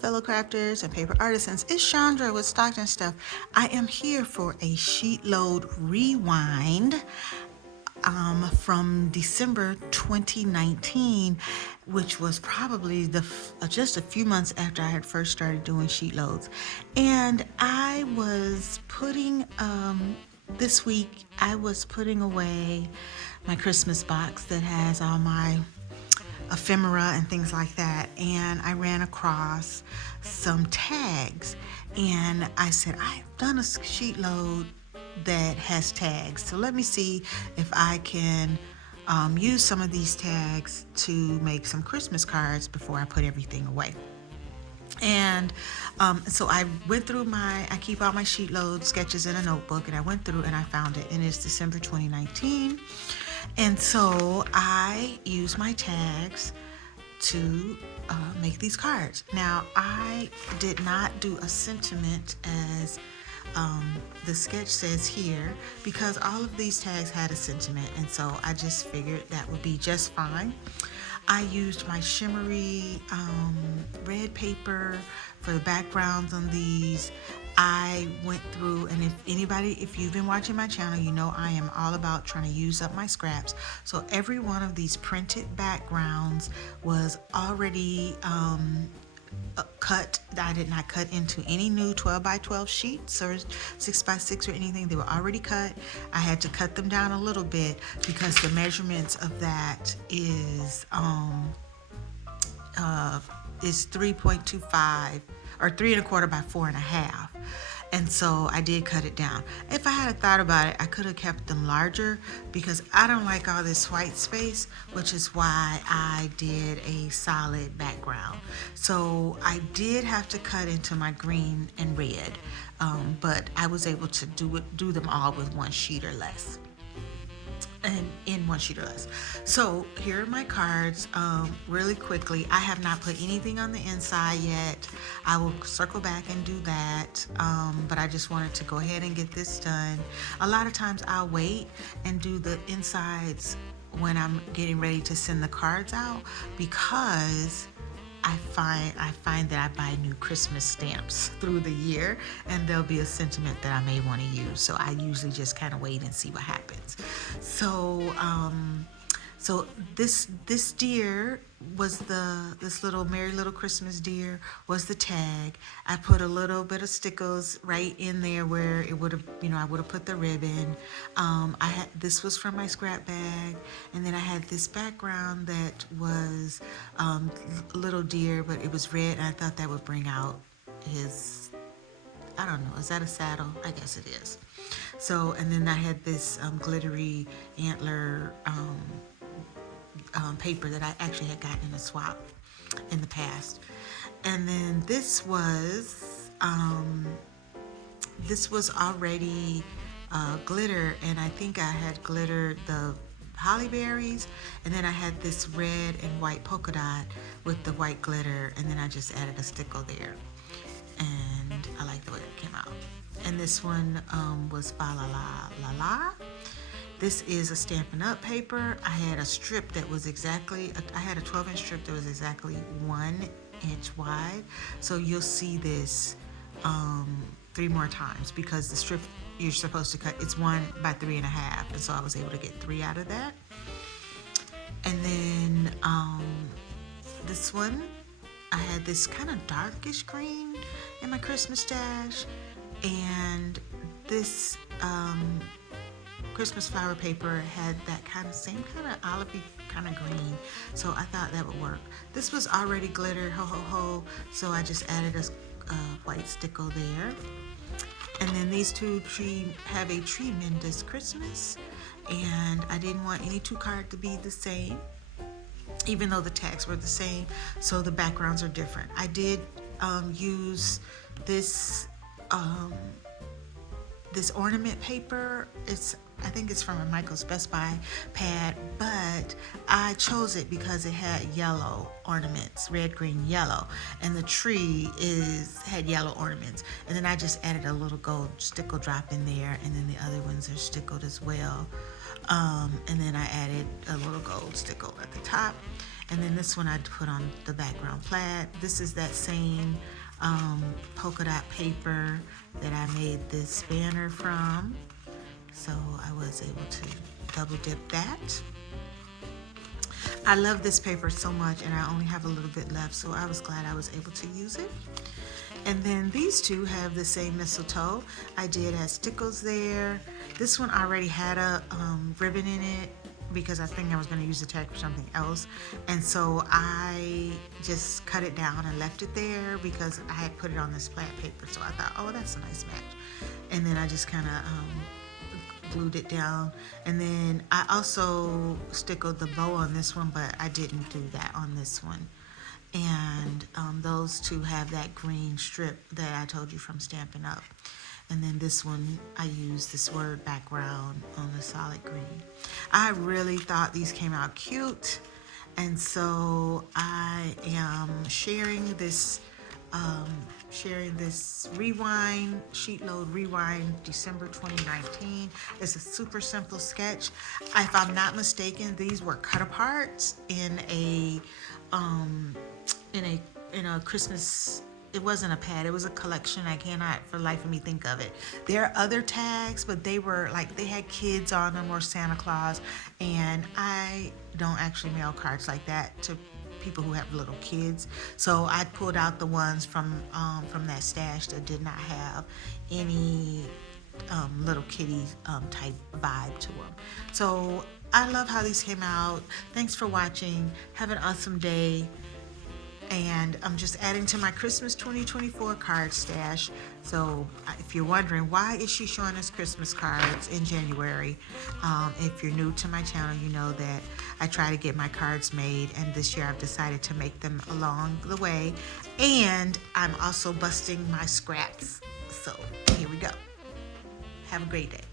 fellow crafters and paper artisans. It's Chandra with Stockton Stuff. I am here for a Sheetload Rewind from December 2019, which was probably just a few months after I had first started doing sheet loads. And I was putting this week I was putting away my Christmas box that has all my ephemera and things like that, and I ran across some tags, and I said, I've done a sheet load that has tags, so let me see if I can use some of these tags to make some Christmas cards before I put everything away. And so I went through I keep all my sheet load sketches in a notebook, and I went through and I found it, and it's December 2019. And so I use my tags to make these cards. Now, I did not do a sentiment as the sketch says here, because all of these tags had a sentiment, and so I just figured that would be just fine. I used my shimmery red paper for the backgrounds on these. I went through, and if you've been watching my channel, you know I am all about trying to use up my scraps. So every one of these printed backgrounds was already cut. I did not cut into any new 12 by 12 sheets or 6 by 6 or anything. They were already cut. I had to cut them down a little bit because the measurements of that is 3.25 or 3 1/4 by 4 1/2. And so I did cut it down. If I had thought about it, I could have kept them larger because I don't like all this white space, which is why I did a solid background. So I did have to cut into my green and red, but I was able to do them all with one sheet or less. And in one sheet or less. So here are my cards. Really quickly, I have not put anything on the inside yet. I will circle back and do that, but I just wanted to go ahead and get this done. A lot of times I'll wait and do the insides when I'm getting ready to send the cards out, because I find that I buy new Christmas stamps through the year, and there'll be a sentiment that I may want to use. So I usually just kind of wait and see what happens. So this deer was this little Merry Little Christmas deer was the tag. I put a little bit of stickers right in there where it would have, I would have put the ribbon. This was from my scrap bag, and then I had this background that was little deer, but it was red, and I thought that would bring out his, I don't know, is that a saddle? I guess it is. So, and then I had this glittery antler paper that I actually had gotten in a swap in the past. And then this was already glitter, and I think I had glittered the holly berries, and then I had this red and white polka dot with the white glitter, and then I just added a stickle there, and I like the way it came out. And this one was Fa La La La La. This is a Stampin' Up paper. I had a strip that was I had a 12-inch strip that was exactly 1 inch wide. So you'll see this 3 more times, because the strip you're supposed to cut, it's 1 by 3 1/2. And so I was able to get 3 out of that. And then this one, I had this kind of darkish green in my Christmas stash. And this Christmas flower paper had that same kind of olivey kind of green, so I thought that would work. This was already glittered, ho ho ho, so I just added a white stickle there. And then these two have a tremendous Christmas, and I didn't want any 2 cards to be the same, even though the tags were the same, so the backgrounds are different. I did use this ornament paper. I think it's from a Michael's Best Buy pad, but I chose it because it had yellow ornaments, red, green, yellow, and the tree had yellow ornaments. And then I just added a little gold stickle drop in there, and then the other ones are stickled as well. And then I added a little gold stickle at the top. And then this one I put on the background plaid. This is that same polka dot paper that I made this banner from. So I was able to double dip that. I love this paper so much, and I only have a little bit left, so I was glad I was able to use it. And then these two have the same mistletoe. I did add stickles there. This one already had a ribbon in it because I think I was going to use the tag for something else. And so I just cut it down and left it there because I had put it on this plaid paper. So I thought, oh, that's a nice match. And then I just kind of glued it down. And then I also stickled the bow on this one, but I didn't do that on this one. And those two have that green strip that I told you from Stampin' Up. And then this one, I used this word background on the solid green. I really thought these came out cute. And so I am sharing this Rewind, Sheetload Rewind, December 2019. It's a super simple sketch. If I'm not mistaken, these were cut apart in a Christmas. It wasn't a pad, it was a collection. I cannot for the life of me think of it. There are other tags, but they were like, they had kids on them or Santa Claus, and I don't actually mail cards like that to people who have little kids. So I pulled out the ones from that stash that did not have any little kitty type vibe to them. So I love how these came out. Thanks for watching. Have an awesome day. And I'm just adding to my Christmas 2024 card stash. So if you're wondering, why is she showing us Christmas cards in January? If you're new to my channel, you know that I try to get my cards made, and this year I've decided to make them along the way. And I'm also busting my scraps. So here we go. Have a great day.